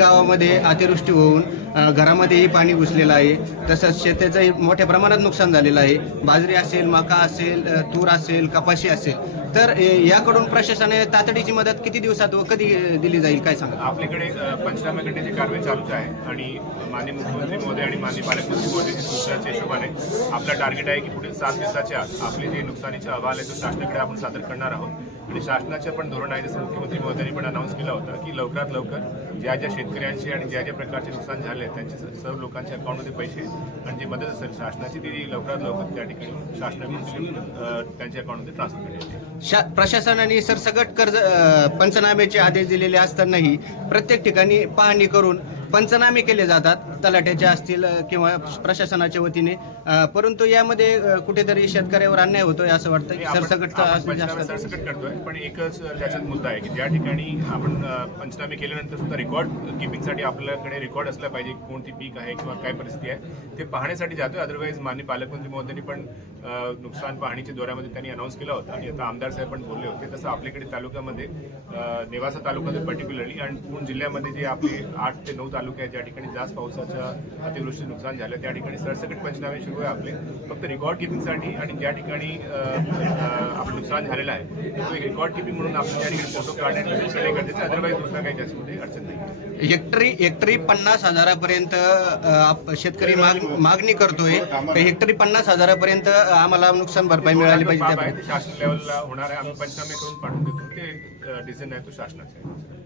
गावामध्ये अतिवृष्टी होऊन घरामध्येही पाणी घुसलेलं आहे. तसंच शेतीचंही मोठ्या प्रमाणात नुकसान झालेलं आहे. बाजरी असेल मका असेल तूर असेल कपाशी असेल. तर याकडून प्रशासनाने तातडीची मदत किती दिवसात व कधी दिली जाईल? काय सांगा आपल्याकडे पंचनामे करण्याची कारवाई चालूच आहे आणि माननीय मुख्यमंत्री महोदय आणि माननीय पालकमंत्री महोदयच्या सूचनाच्या हिशोबाने आपला टार्गेट आहे की पुढील सात दिवसाच्या आपले जे नुकसानीचे अहवाल आहे तो शासनाकडे आपण सादर करणार आहोत. आणि शासनाचे पण धोरण आहे जसं मुख्यमंत्री महोदयांनी पण अनाऊन्स केलं होतं की लवकरात लवकर ज्या ज्या शेतकऱ्यांचे आणि ज्या ज्या प्रकारचे नुकसान झाले त्यांचे सर्व लोकांच्या अकाउंटमध्ये पैसे आणि जी मदत असेल शासनाची ती लवकरात लवकर त्या ठिकाणी शासनाकडून त्यांच्या अकाउंटमध्ये ट्रान्सफर केली शा प्रशासनाने सरसकट कर्ज पंचनाम्याचे आदेश दिलेले असतानाही प्रत्येक ठिकाणी पाहणी करून पंचनामे केले जातात. तलाट्याचे असतील किंवा प्रशासनाच्या वतीने परंतु यामध्ये कुठेतरी शेतकऱ्यावर अन्याय होतोय असं वाटतं जास्त सरसकट करतोय पण एकच त्याच्यात मुद्दा आहे की ज्या ठिकाणी आपण पंचनामे केल्यानंतर सुद्धा रेकॉर्ड किपिंगसाठी आपल्याकडे रेकॉर्ड असला पाहिजे कोणती पीक आहे किंवा काय परिस्थिती आहे ते पाहण्यासाठी जातोय. अदरवाईज माननीय पालकमंत्री महोदयांनी पण नुकसान पाहणीच्या दौऱ्यामध्ये त्यांनी अनाऊन्स केला होता. आणि आता आमदार साहेब पण बोलले होते. तसं आपल्याकडे तालुक्यामध्ये नेवासा तालुक्यामध्ये पर्टिक्युलरली आणि पूर्ण जिल्ह्यामध्ये जे आपले आठ ते नऊ तालुके आहेत ज्या ठिकाणी जास्त पावसाच्या अतिवृष्टी नुकसान झालं त्या ठिकाणी सरसकट पंचनामे सुरू आहे आपले. फक्त रेकॉर्ड किपिंगसाठी आणि ज्या ठिकाणी आपलं नुकसान झालेलं आहे तो एक रेकॉर्ड किपिंग म्हणून आपण त्या ठिकाणी फोटो काढणे गरजेचं अदरवाईज दुसरा काही त्याच्यामध्ये अडचण नाही. हेक्टरी हेक्टरी पन्नास हजारापर्यंत शेतकरी माग मागणी करतोय तर हेक्टरी पन्नास हजारापर्यंत आम्हाला नुकसान भरपाई मिळाली पाहिजे शासन लेवलला होणार आहे. आम्ही पंचनामे करून पाठवून देतो. ते डिसिजन आहे तो शासनाचा. आहे